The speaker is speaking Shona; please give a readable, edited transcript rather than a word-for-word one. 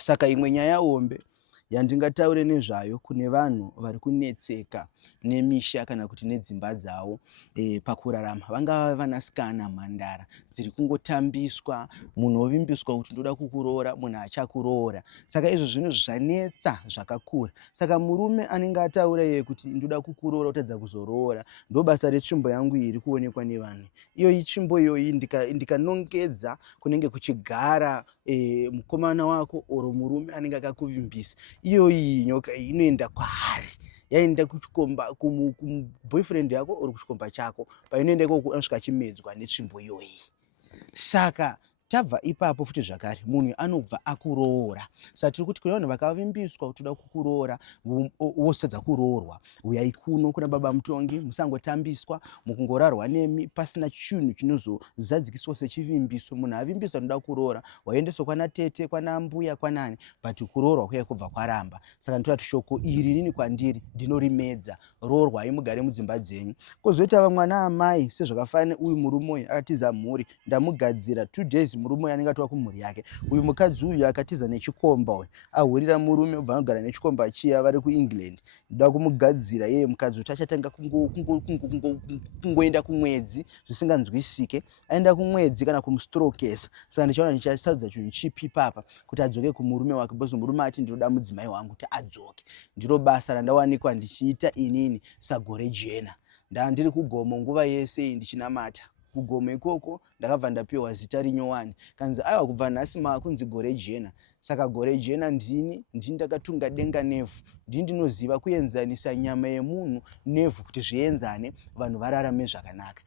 Saka imwe nyaya hombe yandingataure nezvayo kune vanhu vari kunetseka nemisha kana kuti nedzimba dzavo pakurarama, vangava vanasikana, mhandara dziri kungotambiswa, munhu ovimbiswa kuti ndoda kukuroora, munhu achakuroora. Saka izvo zvinhu zvanetsa zvakakura. Saka murume anenge ataura iye kuti ndoda kukuroora kutadza kuzoroora, ndo basa retsvimbo yangu iri kuonekwa nevanhu. Iyoyi tsvimbo iyoyi ndikanongedza kunenge kuchigara mukomana wako oro murume anenge akakuvimbisa, iyoyi nyoka inoenda kwaari, yaenda kuchikomba boyfriend yako uri kuchikomba chako, painoenda ikoko anosvika achimedzwa netsvimbo iyoyi. Saka tabva ipapo futi zvakare munhu anobva akuroora. Saka tiri kuti kune vanhu vakavimbiswa kuti toda kukuroora wozotadza kuroorwa, uyai kuno kuna baba mutongi, musangotambiswa mukungorarwa nemi pasina chinhu chinozozadzikiswa sechivimbiso. Munhu avimbiswa noda kuroora, waendeswa kwana tete, kwana mbuya, kwanani, but kuroorwa kuya kubva kwaramba. Saka ndotati shoko iri rini kwandiri ndinorimedza, roorwai mugare mudzimba dzenyu. Kozoita vamwana amai sezvakafanana uyu murume uyu akatiza mhuri, ndamugadzira 2 days murume uyu anenge atova kumhuri yake. Uyu mukadzi uyu akatiza nechikomba uyu, ahurira murume ubva anogara nechikomba chiya vari kuEngland, ndoda kumugadzira yeye mukadzi kuti achatanga kungoenda kumwedzi zvisinganzwisike, aenda kumwedzi kana kumustrokesa. Saka ndichaona ndichasadza chinhu chipi papa kuti adzoke kumurume wake, because murume ati ndinoda mudzimai wangu kuti adzoke. Ndiro basa randawanikwa ndichiita inini sagore jena. Ndandiri kugomo nguva yese ndichinamata. Kugomo ikoko ndakabva ndapiwa zita rinyowani, kanzi aiwa kubva nhasi makunzi gore jena. Saka gore jena ndini ndakatunga denga nevhu, ndinoziva kuenzanisa nyama yemunhu nevhu kuti zvienzane, vanhu vararame zvakanaka.